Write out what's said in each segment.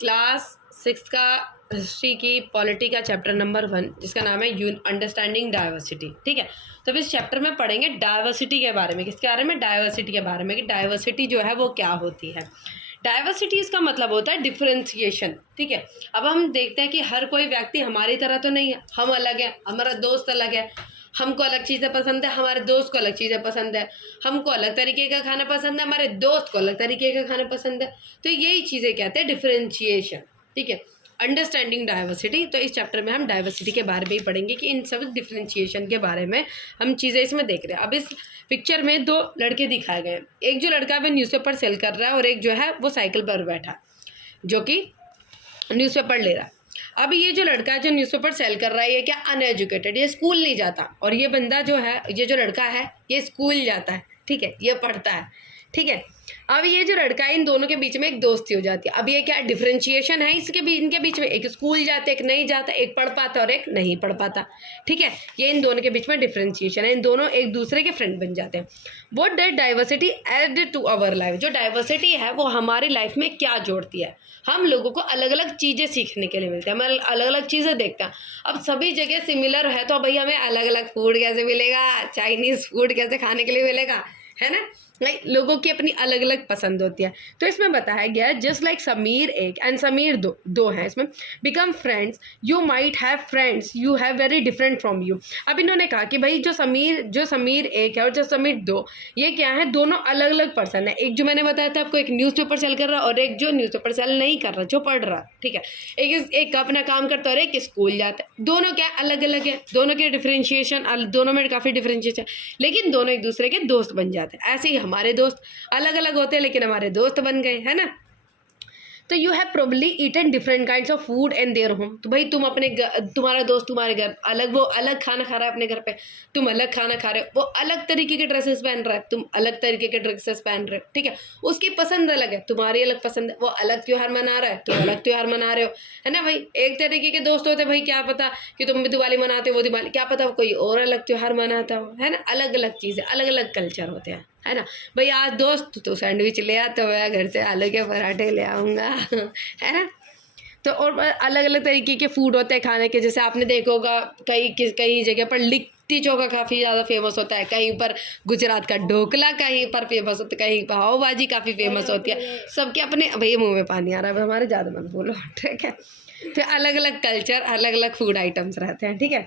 Class 6 का history की polity का चैप्टर नंबर 1 जिसका नाम है अंडरस्टैंडिंग डाइवर्सिटी। ठीक है, तो अब इस चैप्टर में पढ़ेंगे डाइवर्सिटी के बारे में। किसके बारे में? डाइवर्सिटी के बारे में, कि डाइवर्सिटी जो है वो क्या होती है। डाइवर्सिटी इसका मतलब होता है डिफरेंशिएशन। ठीक है, अब हम देखते हैं कि हर कोई व्यक्ति हमारी तरह तो नहीं है, हम अलग हैं, हमारा दोस्त अलग है, हमको अलग चीज़ें पसंद है, हमारे दोस्त को अलग चीज़ें पसंद है, हमको अलग तरीके का खाना पसंद है, हमारे दोस्त को अलग तरीके का खाना पसंद है। तो यही चीज़ें कहते हैं डिफरेंशिएशन। ठीक है, अंडरस्टैंडिंग डाइवर्सिटी। तो इस चैप्टर में हम डाइवर्सिटी के बारे में ही पढ़ेंगे कि इन सब डिफरेंशिएशन के बारे में हम चीज़ें इसमें देख रहे हैं। अब इस पिक्चर में 2 लड़के दिखाए गए हैं। एक जो लड़का वो न्यूज़पेपर सेल कर रहा है और एक जो है वो साइकिल पर बैठा जो कि न्यूज़पेपर ले रहा है। अब ये जो लड़का है जो न्यूज़पेपर सेल कर रहा है, ये क्या अनएजुकेटेड, ये स्कूल नहीं जाता, और ये बंदा जो है, ये जो लड़का है ये स्कूल जाता है। ठीक है, ये पढ़ता है। ठीक है, अब ये जो लड़का है इन दोनों के बीच में एक दोस्ती हो जाती है। अब ये क्या डिफरेंशिएशन है इसके बीच, इनके बीच में, एक स्कूल जाता है एक नहीं जाता, एक पढ़ पाता और एक नहीं पढ़ पाता। ठीक है, ये इन दोनों के बीच में डिफरेंशिएशन है, इन दोनों एक दूसरे के फ्रेंड बन जाते हैं। What does diversity add to our life? जो डाइवर्सिटी है वो हमारी लाइफ में क्या जोड़ती है? हम लोगों को अलग अलग चीज़ें सीखने के लिए मिलती है, हम अलग अलग चीज़ें देखते हैं। अब सभी जगह सिमिलर है तो भाई हमें अलग अलग फूड कैसे मिलेगा, चाइनीज़ फूड कैसे खाने के लिए मिलेगा, है ना? लाइक लोगों की अपनी अलग अलग पसंद होती है। तो इसमें बताया गया है जस्ट लाइक समीर एक एंड समीर दो हैं इसमें, become friends you might have friends you have very different from you. अब इन्होंने कहा कि भाई जो समीर एक है और जो समीर 2, ये क्या है, दोनों अलग अलग पर्सन है। एक जो मैंने बताया था आपको, एक न्यूज़पेपर सेल कर रहा और एक जो न्यूज़पेपर सेल नहीं कर रहा, जो पढ़ रहा। ठीक है, एक अपना काम करता और एक स्कूल जाता है। दोनों क्या अलग अलग है, दोनों के डिफरेंशिएशन, दोनों में काफ़ी डिफरेंशिएशन, लेकिन दोनों एक दूसरे के दोस्त बन जाते हैं। ऐसे ही हमारे दोस्त अलग अलग होते हैं लेकिन हमारे दोस्त बन गए, है ना? तो you have probably eaten different kinds of food in their home. तो भाई तुम अपने तुम्हारा दोस्त तुम्हारे घर अलग, वो अलग खाना खा रहा है अपने घर पे, तुम अलग खाना खा रहे हो, वो अलग तरीके के ड्रेसेस पहन रहा है, तुम अलग तरीके के ड्रेसेस पहन रहे हो। ठीक है, उसकी पसंद अलग है, तुम्हारी अलग पसंद है, वो अलग त्यौहार मना रहा है, तुम अलग त्यौहार मना रहे हो, है ना भाई? एक तरीके के दोस्त होते हैं भाई, क्या पता कि तुम भी दिवाली मनाते हो, वो दिवाली, क्या पता वो कोई और अलग त्यौहार मनाता हो, है ना? अलग अलग चीज़ें, अलग अलग कल्चर होते हैं, है ना भाई? आज दोस्त तो सैंडविच ले आता तो मैं घर से आलू के पराठे ले आऊँगा, है ना? तो और अलग अलग तरीके के फूड होते हैं खाने के, जैसे आपने देखा होगा कई जगह पर लिट्टी चोखा काफ़ी ज़्यादा फेमस होता है, कहीं पर गुजरात का ढोकला कहीं पर फेमस होता है, कहीं पाव भाजी काफ़ी फेमस होती है। सबके अपने, भैया मुँह में पानी आ रहा है, हमारे ज़्यादा मत बोलो, ठीक है? तो अलग अलग कल्चर, अलग अलग फूड आइटम्स रहते हैं। ठीक है,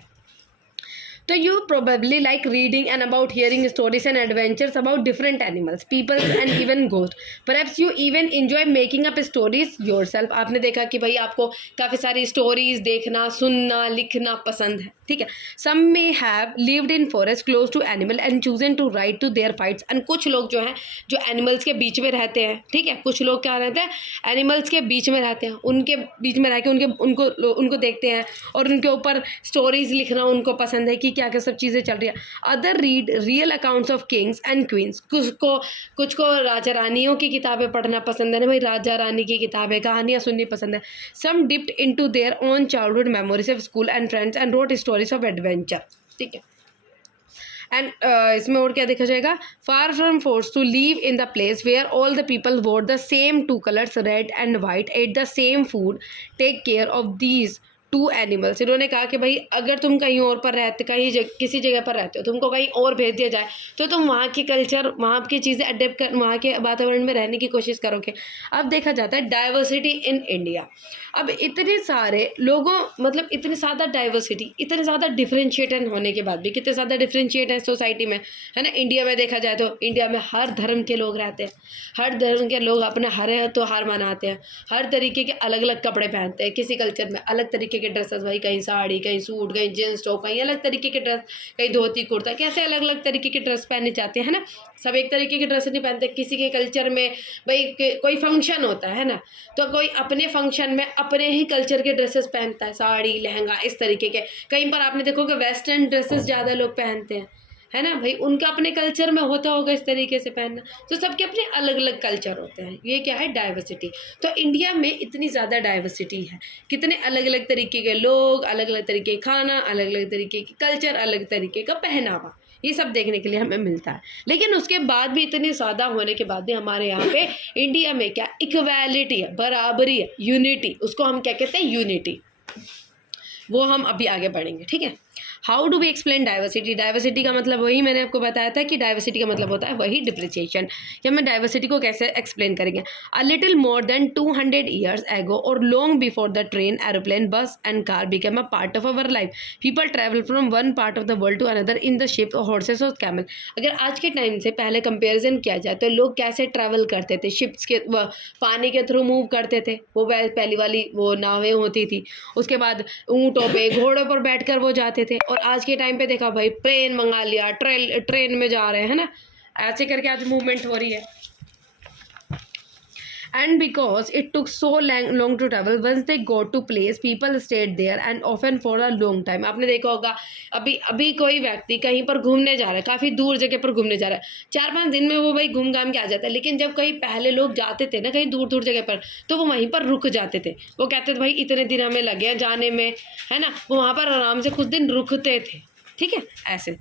so you probably like reading and about hearing stories and adventures about different animals, people and even ghosts. Perhaps you even enjoy making up stories yourself. आपने देखा कि भाई आपको काफ़ी सारी स्टोरीज देखना, सुनना, लिखना पसंद है। ठीक है, some may have lived in forest close to animal and chosen to ride to their fights. and कुछ लोग जो हैं जो एनिमल्स के बीच में रहते हैं, ठीक है, कुछ लोग क्या रहते हैं, एनिमल्स के बीच में रहते हैं, उनके बीच में रह के उनको देखते हैं और उनके ऊपर स्टोरीज लिखना उनको पसंद है कि क्या क्या सब चीज़ें चल रही है। Other read real accounts of Kings and queen's. कुछ को राजा रानियों की किताबें पढ़ना पसंद है ना भाई, राजा रानी की किताबें, कहानियाँ सुननी पसंद है। Some dipped into their own childhood memories of school and friends and wrote stories of adventure. ठीक है, एंड इसमें और क्या देखा जाएगा, far from force to live in the place where all the people wore the same 2 colours red and white, ate the same food, take care of these 2 animals. इन्होंने कहा कि भाई अगर तुम कहीं और पर रहते, किसी जगह पर रहते हो, तुमको कहीं और भेज दिया जाए तो तुम वहाँ की कल्चर, वहाँ की चीज़ें अडेप्ट कर, वहाँ के वातावरण में रहने की कोशिश करोगे। अब देखा जाता है डाइवर्सिटी इन इंडिया। अब इतने सारे लोगों, मतलब इतनी ज़्यादा डाइवर्सिटी, इतने ज़्यादा डिफ्रेंशिएटेड होने के बाद भी कितने ज़्यादा डिफ्रेंशिएट है सोसाइटी में, है ना? इंडिया में देखा जाए तो इंडिया में हर धर्म के लोग रहते हैं, हर धर्म के लोग अपना हर त्योहार मनाते हैं, हर तरीके के अलग अलग कपड़े पहनते हैं, किसी कल्चर में अलग तरीके के ड्रेसेस, भाई कहीं साड़ी, कहीं सूट, कहीं जींस टॉप, कहीं अलग तरीके के ड्रेस, कहीं धोती कुर्ता, कैसे अलग अलग तरीके के ड्रेस पहने जाते हैं ना? सब एक तरीके के ड्रेस नहीं पहनते। किसी के कल्चर में भाई कोई फंक्शन होता है ना, तो कोई अपने फंक्शन में अपने ही कल्चर के ड्रेसेस पहनता है, साड़ी, लहंगा, इस तरीके के। कहीं पर आपने देखो कि वेस्टर्न ड्रेसेस ज़्यादा लोग पहनते हैं, है ना भाई? उनका अपने कल्चर में होता होगा इस तरीके से पहनना। तो सबके अपने अलग अलग कल्चर होते हैं, ये क्या है, डाइवर्सिटी। तो इंडिया में इतनी ज़्यादा डाइवर्सिटी है, कितने अलग अलग तरीके के लोग, अलग अलग तरीके का खाना, अलग अलग तरीके की कल्चर, अलग तरीके का पहनावा, ये सब देखने के लिए हमें मिलता है। लेकिन उसके बाद भी, इतनी ज़्यादा होने के बाद भी हमारे यहाँ पे इंडिया में क्या इक्वालिटी है, बराबरी है, यूनिटी, उसको हम क्या कहते हैं, यूनिटी। वो हम अभी आगे बढ़ेंगे, ठीक है। How do we explain diversity? Diversity का मतलब वही मैंने आपको बताया था कि डाइवर्सिटी का मतलब होता है वही डिप्रिसिएशन, कि हमें डाइवर्सिटी को कैसे एक्सप्लेन करेंगे। A little more than 200 years ago और long before the train, aeroplane, bus and car became a part of our life, people travel from one part of the world to another in the ship, horses और camel. अगर आज के time से पहले comparison किया जाए तो लोग कैसे ट्रैवल करते थे, शिप्स के, पानी के थ्रू मूव करते थे, वो पहली वाली वो नावें होती थी, उसके बाद ऊँटों पे, घोड़ों पर बैठकर वो जाते थे। और आज के टाइम पे देखा भाई, प्लेन मंगा लिया, ट्रेन में जा रहे हैं ना, ऐसे करके आज मूवमेंट हो रही है। And because it took so long to travel, once they got to place, people stayed there and often for a long time. आपने देखा होगा, अभी कोई व्यक्ति कहीं पर घूमने जा रहा है, काफ़ी दूर जगह पर घूमने जा रहा है, 4-5 दिन में वो भाई घूम घाम के आ जाता है। लेकिन जब कहीं पहले लोग जाते थे ना कहीं दूर दूर जगह पर, तो वो वहीं पर रुक जाते थे। वो कहते थे भाई इतने दिन हमें लगे हैं जाने में, है ना, वो वहाँ पर आराम से कुछ दिन रुकते थे, ठीक है। ऐसे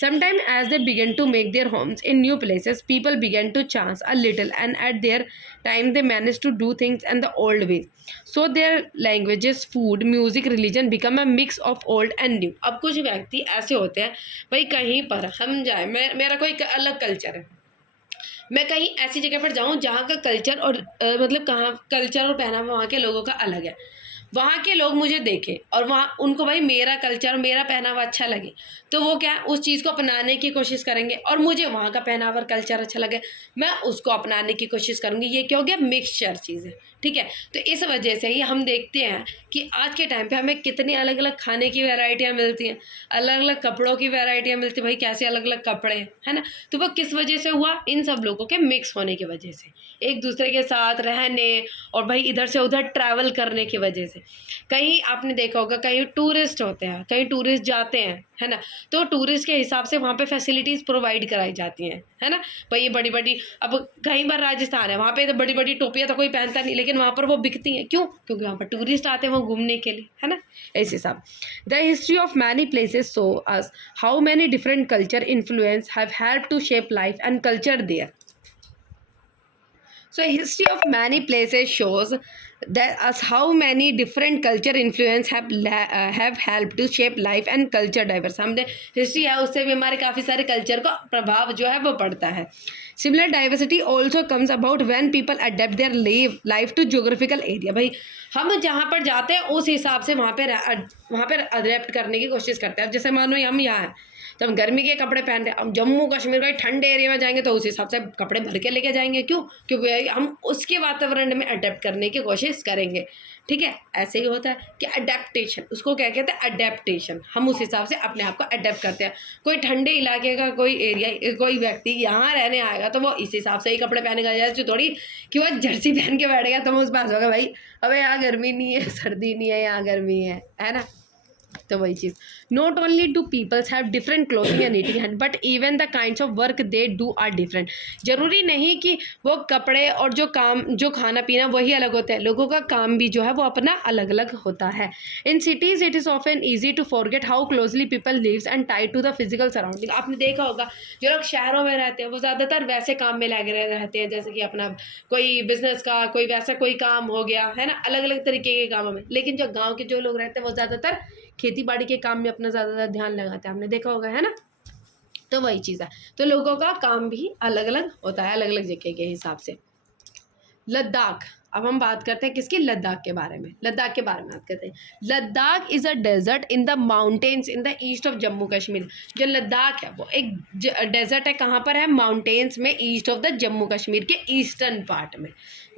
sometime as they begin to make their homes in new places, people begin to change a little and at their time they manage to do things in the old ways, so their languages, food, music, religion become a mix of old and new. अब कुछ व्यक्ति ऐसे होते हैं भाई, कहीं पर हम जाए, मेरा कोई अलग कल्चर है, मैं कहीं ऐसी जगह पर जाऊँ जहाँ का कल्चर और मतलब कहाँ कल्चर और पहनावा वहाँ के लोगों का अलग है, वहाँ के लोग मुझे देखें और वहाँ उनको भाई मेरा कल्चर, मेरा पहनावा अच्छा लगे, तो वो क्या उस चीज़ को अपनाने की कोशिश करेंगे, और मुझे वहाँ का पहनावा और कल्चर अच्छा लगे, मैं उसको अपनाने की कोशिश करूँगी। ये क्या हो गया, मिक्सचर चीज़ है, ठीक है। तो इस वजह से ही हम देखते हैं कि आज के टाइम पे हमें कितनी अलग अलग खाने की वैरायटियाँ मिलती हैं, अलग अलग कपड़ों की वैरायटियाँ मिलती हैं, भाई कैसे अलग अलग कपड़े हैं, है ना। तो वो किस वजह से हुआ, इन सब लोगों के मिक्स होने की वजह से, एक दूसरे के साथ रहने और भाई इधर से उधर ट्रैवल करने की वजह से। कहीं आपने देखा होगा, कहीं टूरिस्ट होते हैं, कहीं टूरिस्ट जाते हैं, है ना, तो टूरिस्ट के हिसाब से वहाँ पे फैसिलिटीज़ प्रोवाइड कराई जाती हैं, है ना। भाई ये बड़ी बड़ी, अब कहीं पर राजस्थान है, वहाँ पे तो बड़ी बड़ी टोपियाँ तो कोई पहनता नहीं, लेकिन वहाँ पर वो बिकती हैं, क्यों, क्योंकि वहाँ पर टूरिस्ट आते हैं वो घूमने के लिए, है ना। ऐसे सब the history of many places show us how many different culture influence have help to shape life and culture there. So history of many places shows that us how many different culture influence have helped to shape life and culture diverse। हमने history है उससे भी हमारे काफ़ी सारे culture का प्रभाव जो है वो पड़ता है। Similar diversity also comes about when people adapt their life to geographical area. भाई हम जहाँ पर जाते हैं उस हिसाब से वहाँ पर अडेप्ट करने की कोशिश करते हैं। अब जैसे मानो हम यहाँ हैं तो हम गर्मी के कपड़े पहन रहे हैं, हम जम्मू कश्मीर का ठंडे एरिया में जाएंगे तो उस हिसाब से कपड़े भर के लेके जाएंगे, क्यों, क्योंकि हम उसके वातावरण में अडेप्ट करने की कोशिश करेंगे, ठीक है। ऐसे ही होता है कि अडेप्टेशन, उसको क्या कहते हैं, अडेप्टेशन। हम उस हिसाब से अपने आप को अडेप्ट करते हैं। कोई ठंडे इलाके का कोई एरिया, कोई व्यक्ति यहाँ रहने आएगा तो वो इस हिसाब से ही कपड़े पहनेगा, जैसे थोड़ी कि वो जर्सी पहन के बैठेगा तो वो उस पास होगा भाई अबे यहाँ गर्मी नहीं है, सर्दी नहीं है, यहाँ गर्मी है ना। तो वही चीज़, not only do peoples have different clothing and eating habit but even the kinds of work they do are different. जरूरी नहीं कि वो कपड़े और जो खाना पीना वही अलग होता है, लोगों का काम भी जो है वो अपना अलग अलग होता है। In cities it is often easy to forget how closely people lives and tied to the physical surrounding. आपने देखा होगा जो लोग शहरों में रहते हैं वो ज़्यादातर वैसे काम में लगे रहते हैं, जैसे कि अपना कोई बिजनेस का कोई वैसा कोई काम हो गया, है ना, अलग अलग तरीके के कामों में। लेकिन जो गाँव के जो लोग रहते हैं वो ज़्यादातर खेती बाड़ी के काम में अपना ज़्यादातर ध्यान लगाते हैं, आपने देखा होगा, है ना। तो वही चीज़ है, तो लोगों का काम भी अलग अलग होता है, अलग अलग जगह के हिसाब से। लद्दाख, अब हम बात करते हैं किसकी, लद्दाख के बारे में। लद्दाख के बारे में बात करते हैं। Ladakh is a desert in the mountains in the east of Jammu Kashmir. जो लद्दाख है वो एक डेजर्ट है, कहाँ पर है, माउंटेन्स में, east of the Jammu Kashmir के ईस्टर्न पार्ट में।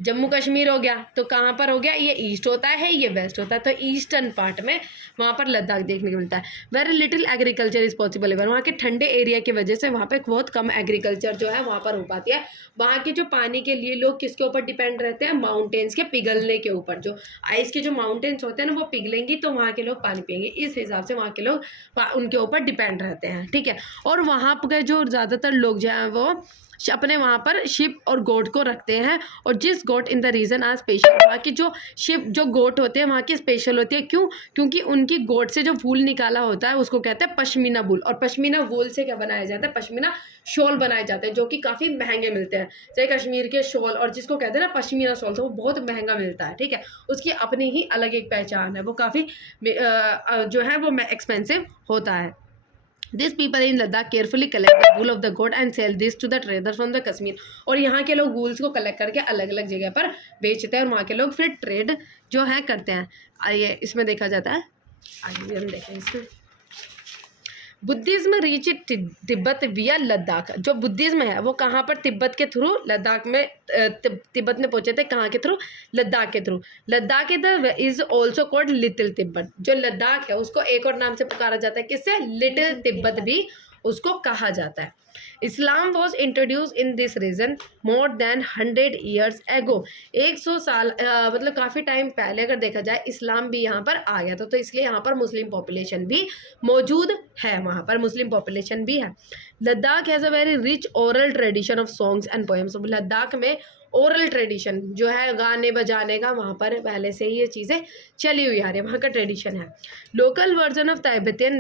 जम्मू कश्मीर हो गया तो कहाँ पर हो गया, ये ईस्ट होता है, ये वेस्ट होता है, तो ईस्टर्न पार्ट में वहाँ पर लद्दाख देखने को मिलता है। Very little agriculture is possible ever. वहाँ के ठंडे एरिया की वजह से वहाँ पे बहुत कम एग्रीकल्चर जो है वहाँ पर हो पाती है। वहाँ के जो पानी के लिए लोग किसके ऊपर डिपेंड रहते हैं, माउंटेन्स के पिघलने के ऊपर। जो आइस के जो माउंटेन्स होते हैं ना वो पिघलेंगी तो वहाँ के लोग पानी पियेंगे, इस हिसाब से वहाँ के लोग उनके ऊपर डिपेंड रहते हैं, ठीक है। और वहाँ पर जो ज़्यादातर लोग जो हैं वो अपने वहाँ पर शिप और गोट को रखते हैं, और जिस goat in the region are special. वहाँ की जो शिप जो गोट होते हैं वहाँ की स्पेशल होती है। क्यों? क्योंकि उनकी गोट से जो वूल निकाला होता है उसको कहते हैं पश्मीना वूल, और पश्मीना वूल से क्या बनाया जाता है? पश्मीना शॉल बनाए जाते हैं, जो कि काफ़ी महंगे मिलते हैं। जैसे कश्मीर के शॉल, और जिसको कहते हैं ना पश्मीना शॉल, तो वो बहुत महंगा मिलता है, ठीक है। उसकी अपनी ही अलग एक पहचान है, वो काफ़ी जो है वो एक्सपेंसिव होता है। These people in Ladakh carefully collect the wool of the goat and sell this to the traders from the Kashmir। और यहाँ के लोग वूल्स को कलेक्ट करके अलग अलग जगह पर बेचते हैं, और वहाँ के लोग फिर ट्रेड जो है करते हैं। आइए इसमें देखा जाता है, आगे भी हम देखें इसमें। बुद्धिज्म रीच तिब्बत विया लद्दाख। जो बुद्धिज्म है वो कहाँ पर? तिब्बत के थ्रू लद्दाख में, तिब्बत में पहुंचे थे। कहाँ के थ्रू? लद्दाख के through. Ladakh is also called little Tibet. जो लद्दाख है उसको एक और नाम से पुकारा जाता है, किससे? लिटिल तिब्बत भी उसको कहा जाता है। Islam was introduced in this region more than 100 years ago. 100 साल मतलब काफ़ी टाइम पहले अगर देखा जाए इस्लाम भी यहाँ पर आ गया था, तो इसलिए यहाँ पर मुस्लिम पॉपुलेशन भी मौजूद है, वहाँ पर मुस्लिम पॉपुलेशन भी है। Ladakh has a very rich oral tradition of songs and poems. Ladakh में ओरल ट्रेडिशन जो है गाने बजाने का वहाँ पर पहले से ही ये चीज़ें चली हुई आ रही है, वहाँ का ट्रेडिशन है। Local version of Tibetan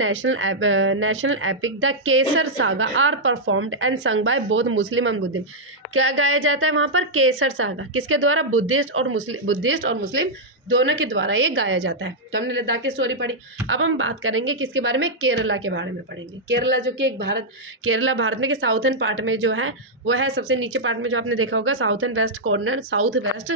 national epic the Kesar saga are performed and sung by both Muslim and Buddhism. क्या गाया जाता है वहाँ पर? केसर सागा। किसके द्वारा? बुद्धिस्ट और मुस्लिम दोनों के द्वारा ये गाया जाता है। तो हमने लद्दाख की स्टोरी पढ़ी। अब हम बात करेंगे किसके बारे में? केरला के बारे में पढ़ेंगे। केरला जो कि एक केरला भारत में के साउथर्न पार्ट में जो है वो है, सबसे नीचे पार्ट में जो आपने देखा होगा south and west corner, south west.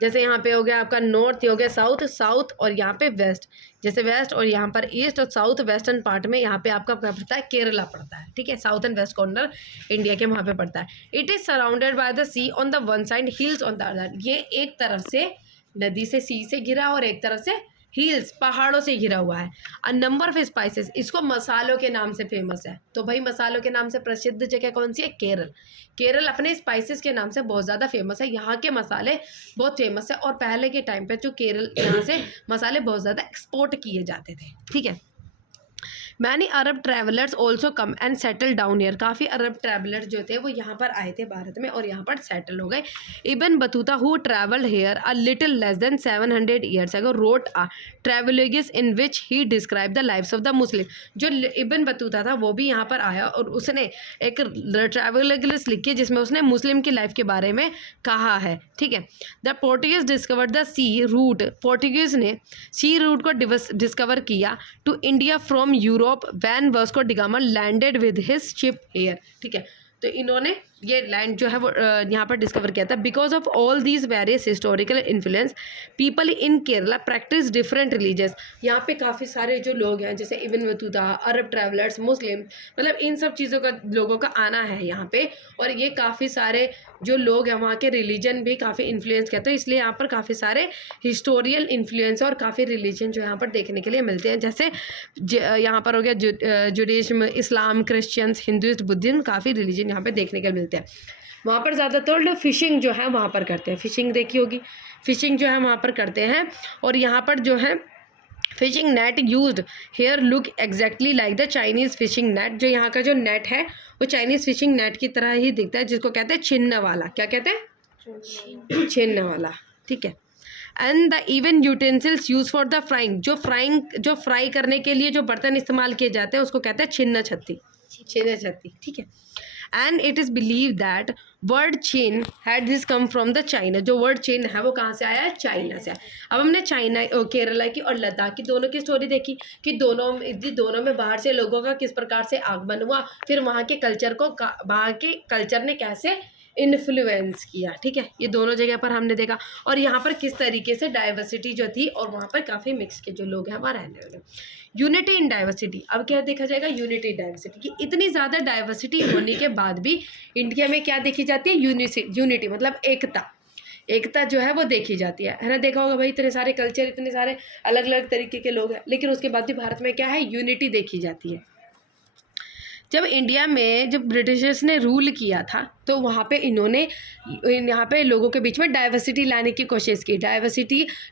जैसे यहाँ पे हो गया आपका नॉर्थ, ये हो गया साउथ, और यहाँ पे वेस्ट, जैसे वेस्ट, और यहाँ पर ईस्ट और साउथ वेस्टर्न पार्ट में यहाँ पे आपका क्या पड़ता है? केरला पड़ता है, ठीक है। South and west corner India के वहाँ पे पड़ता है। It is surrounded by the sea on the one side, hills on the other. ये एक तरफ से नदी से, सी से घिरा, और एक तरफ से हिल्स पहाड़ों से घिरा हुआ है। अ नंबर ऑफ स्पाइसेस, इसको मसालों के नाम से फेमस है। तो भाई मसालों के नाम से प्रसिद्ध जगह कौन सी है? केरल अपने स्पाइसेस के नाम से बहुत ज़्यादा फेमस है। यहाँ के मसाले बहुत फेमस है, और पहले के टाइम पे जो केरल यहाँ से मसाले बहुत ज़्यादा एक्सपोर्ट किए जाते थे, ठीक है। Many Arab travellers also come and settle down year. काफ़ी अरब ट्रैवलर्स जो थे वो यहाँ पर आए थे भारत में, और यहाँ पर सेटल हो गए। Ibn Battuta who travelled here a little less than 700 years ago wrote a travelogue in which he describe the lives of the Muslim. जो इबन बतूता था वो भी यहाँ पर आया, और उसने एक ट्रैवलॉगिस लिखी जिसमें उसने मुस्लिम की लाइफ के बारे में कहा है, ठीक है। The Portuguese discovered the sea route. Portuguese ने सी रूट को डिस्कवर किया to India from Europe when Vasco da Gama landed with his ship here, ठीक है। तो इन्होंने ये लैंड जो है वो यहाँ पर डिस्कवर किया था। Because of all these various historical influence people in Kerala practice different religious. यहाँ पे काफ़ी सारे जो लोग हैं, जैसे इब्न बतूता, अरब ट्रैवलर्स, मुस्लिम, मतलब इन सब चीज़ों का लोगों का आना है यहाँ पे, और ये काफ़ी सारे जो लोग हैं वहाँ के रिलीजन भी काफ़ी इन्फ्लुएंस करते हैं। इसलिए यहाँ पर काफ़ी सारे हिस्टोरियल इन्फ्लुएंस और काफ़ी रिलीजन जो यहाँ पर देखने के लिए मिलते हैं। जैसे यहाँ पर हो गया जुडिज्म, इस्लाम, क्रिश्चियंस, हिंदुइस्ट, बुद्धिज्म, काफ़ी रिलीजन यहाँ पर देखने के लिए मिलते हैं। वहाँ पर ज़्यादातर लोग फिशिंग जो है वहाँ पर करते हैं। फिशिंग देखी होगी, फिशिंग जो है वहाँ पर करते हैं। और यहाँ पर जो है fishing net used here look exactly like the Chinese fishing net. जो यहाँ का जो नेट है वो चाइनीज़ फिशिंग नेट की तरह ही दिखता है, जिसको कहते हैं छिन्न वाला। क्या कहते हैं? छिन्न वाला, ठीक है। And the even utensils use for the frying. जो फ्राई करने के लिए जो बर्तन इस्तेमाल किए जाते हैं उसको कहते हैं छिन्न छत्ती, ठीक है। And it is believe that word chain had this come from the China. जो वर्ड चेन है वो कहाँ से आया है? चाइना से। अब हमने चाइना, केरला की और लद्दाख की दोनों की स्टोरी देखी कि दोनों में बाहर से लोगों का किस प्रकार से आगमन हुआ, फिर वहाँ के कल्चर को वहाँ के कल्चर ने कैसे इन्फ्लुएंस किया, ठीक है। ये दोनों जगह पर हमने देखा, और यहाँ पर किस तरीके से डाइवर्सिटी जो थी, और वहाँ पर काफ़ी मिक्स के जो लोग हैं वहाँ रहने वाले। Unity in diversity. अब क्या देखा जाएगा? यूनिटी इन डाइवर्सिटी की इतनी ज़्यादा डाइवर्सिटी होने के बाद भी इंडिया में क्या देखी जाती है? यूनिटी, मतलब एकता जो है वो देखी जाती है ना। देखा होगा भाई, इतने सारे कल्चर, इतने सारे अलग अलग तरीके के लोग हैं, लेकिन उसके बाद भी भारत में क्या है? यूनिटी देखी जाती है। जब इंडिया में जब ब्रिटिशर्स ने रूल किया था तो वहाँ पे इन्होंने यहाँ पे लोगों के बीच में डाइवर्सिटी लाने की कोशिश की,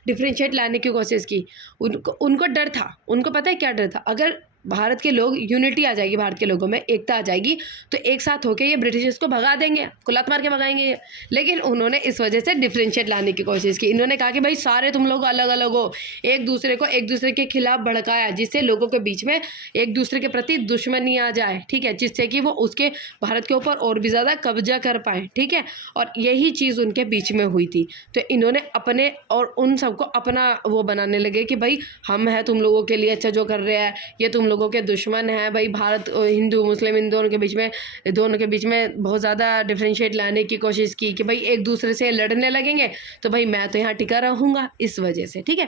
डिफरेंशिएट लाने की कोशिश की। उनको डर था, उनको पता है क्या डर था? अगर भारत के लोग, यूनिटी आ जाएगी भारत के लोगों में, एकता आ जाएगी, तो एक साथ होकर ये ब्रिटिशर्स को भगा देंगे, कुलात मार के भगाएंगे ये। लेकिन उन्होंने इस वजह से डिफ्रेंशिएट लाने की कोशिश की। इन्होंने कहा कि भाई सारे तुम लोग अलग अलग हो, एक दूसरे के खिलाफ भड़काया, जिससे लोगों के बीच में एक दूसरे के प्रति दुश्मनी आ जाए, ठीक है, जिससे कि वो उसके भारत के ऊपर और भी ज़्यादा कब्जा कर पाए, ठीक है। और यही चीज़ उनके बीच में हुई थी। तो इन्होंने अपने और उन सबको अपना वो बनाने लगे कि भाई हम हैं तुम लोगों के लिए अच्छा जो कर रहे हैं, ये तुम लोगों के दुश्मन हैं। भाई भारत हिंदू मुस्लिम इन दोनों के बीच में बहुत ज़्यादा डिफ्रेंशिएट लाने की कोशिश की कि भाई एक दूसरे से लड़ने लगेंगे तो भाई मैं तो यहाँ टिका रहूँगा, इस वजह से, ठीक है।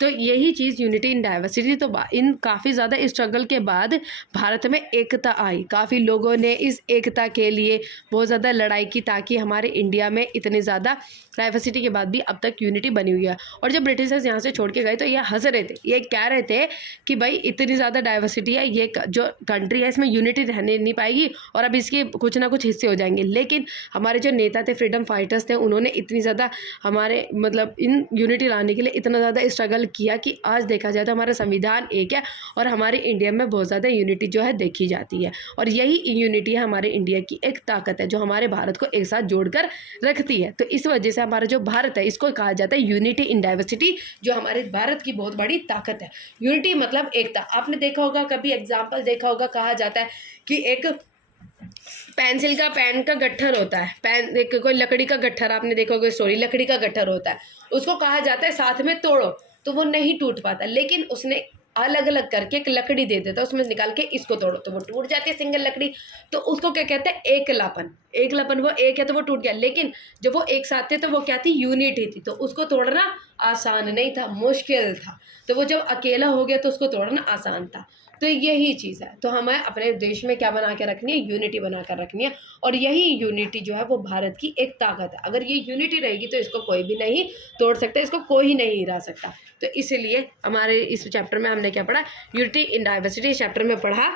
तो यही चीज़ यूनिटी इन डाइवर्सिटी। तो इन काफ़ी ज़्यादा स्ट्रगल के बाद भारत में एकता आई, काफ़ी लोगों ने इस एकता के लिए बहुत ज़्यादा लड़ाई की, ताकि हमारे इंडिया में इतनी ज़्यादा डाइवर्सिटी के बाद भी अब तक यूनिटी बनी हुई है। और जब ब्रिटिशर्स यहाँ से छोड़ के गए तो ये हंस रहे थे, ये कह रहे थे कि भाई इतनी ज़्यादा डाइवर्सिटी है, ये जो कंट्री है इसमें यूनिटी रहने नहीं पाएगी और अब इसके कुछ ना कुछ हिस्से हो जाएंगे। लेकिन हमारे जो नेता थे, फ्रीडम फाइटर्स थे, उन्होंने इतनी ज़्यादा हमारे मतलब इन यूनिटी लाने के लिए इतना ज़्यादा स्ट्रगल किया कि आज देखा जाए तो हमारा संविधान एक है और हमारे इंडिया में बहुत ज़्यादा यूनिटी जो है देखी जाती है। और यही यूनिटी है हमारे इंडिया की एक ताकत है, जो हमारे भारत को एक साथ जोड़कर रखती है। तो इस वजह से हमारा जो भारत है इसको कहा जाता है यूनिटी इन डाइवर्सिटी, जो हमारे भारत की बहुत बड़ी ताकत है। यूनिटी मतलब एकता। आपने देखा होगा, कभी एग्जाम्पल देखा होगा, कहा जाता है कि एक पेंसिल का पेन का गट्ठर होता है, पेन एक कोई लकड़ी का गट्ठर, आपने देखा होगा स्टोरी, लकड़ी का गट्ठर होता है, उसको कहा जाता है साथ में तोड़ो तो वो नहीं टूट पाता। लेकिन उसने अलग अलग करके एक लकड़ी दे देता है, उसमें निकाल के इसको तोड़ो तो वो टूट जाती है सिंगल लकड़ी। तो उसको क्या कहते हैं, एकलापन। एकलापन, वो एक है तो वो टूट गया। लेकिन जब वो एक साथ थे तो वो क्या थी, यूनिटी थी। तो उसको तोड़ना आसान नहीं था, मुश्किल था। तो वो जब अकेला हो गया तो उसको तोड़ना आसान था। तो यही चीज़ है। तो हमें अपने देश में क्या बना के रखनी है, यूनिटी बना कर रखनी है। और यही यूनिटी जो है वो भारत की एक ताकत है। अगर ये यूनिटी रहेगी तो इसको कोई भी नहीं तोड़ सकता, इसको कोई नहीं हिला सकता। तो इसलिए हमारे इस चैप्टर में हमने क्या पढ़ा, यूनिटी इन डाइवर्सिटी चैप्टर में पढ़ा।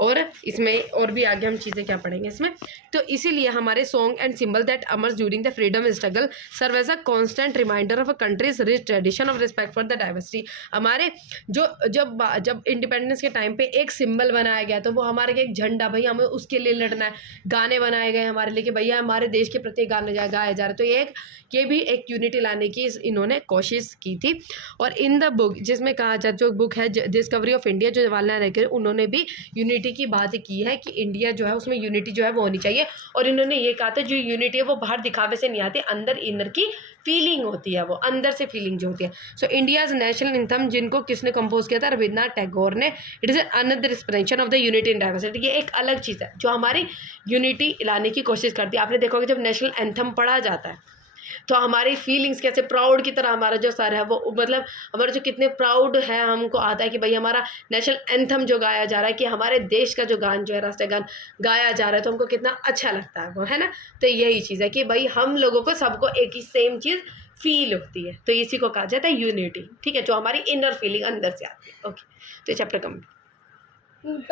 और इसमें और भी आगे हम चीज़ें क्या पढ़ेंगे इसमें। तो इसीलिए हमारे song and symbol that emerged during the freedom struggle serve as a constant reminder of a country's rich tradition of respect for the diversity. हमारे जो जब इंडिपेंडेंस के टाइम पे एक सिंबल बनाया गया तो वो हमारे एक झंडा, भाई हमें उसके लिए लड़ना है। गाने बनाए गए हमारे लिए कि भैया हमारे देश के प्रति गाने गाए जा रहे। तो ये भी एक यूनिटी लाने की इन्होंने कोशिश की थी। और इन द बुक, जिसमें कहा जाए, जो बुक है डिस्कवरी ऑफ इंडिया, जो जवाहरलाल नेहरू, उन्होंने भी यूनिटी की बात की है कि इंडिया जो है उसमें यूनिटी जो है वो होनी चाहिए। और इन्होंने ये कहा था जो यूनिटी है वो बाहर दिखावे से नहीं आती, अंदर इनर की फीलिंग होती है, वो अंदर से फीलिंग जो होती है। सो इंडियाज नेशनल एंथम, जिनको किसने कंपोज किया था, रविन्द्रनाथ टैगोर ने। It is another explanation of the unity in diversity. ये एक अलग चीज़ है जो हमारी यूनिटी लाने की कोशिश करती है। आपने देखा होगा जब नेशनल एंथम पढ़ा जाता है तो हमारी फीलिंग्स कैसे प्राउड की तरह, हमारा जो सर है वो मतलब हमारा जो कितने प्राउड है, हमको आता है कि भाई हमारा नेशनल एंथम जो गाया जा रहा है, कि हमारे देश का जो गान जो है, राष्ट्रीय गान गाया जा रहा है, तो हमको कितना अच्छा लगता है वो, है ना। तो यही चीज़ है कि भाई हम लोगों को सबको एक ही सेम चीज़ फील होती है। तो इसी को कहा जाता है यूनिटी, ठीक है, जो हमारी इनर फीलिंग अंदर से आती है। ओके, तो चैप्टर कम्प्लीट।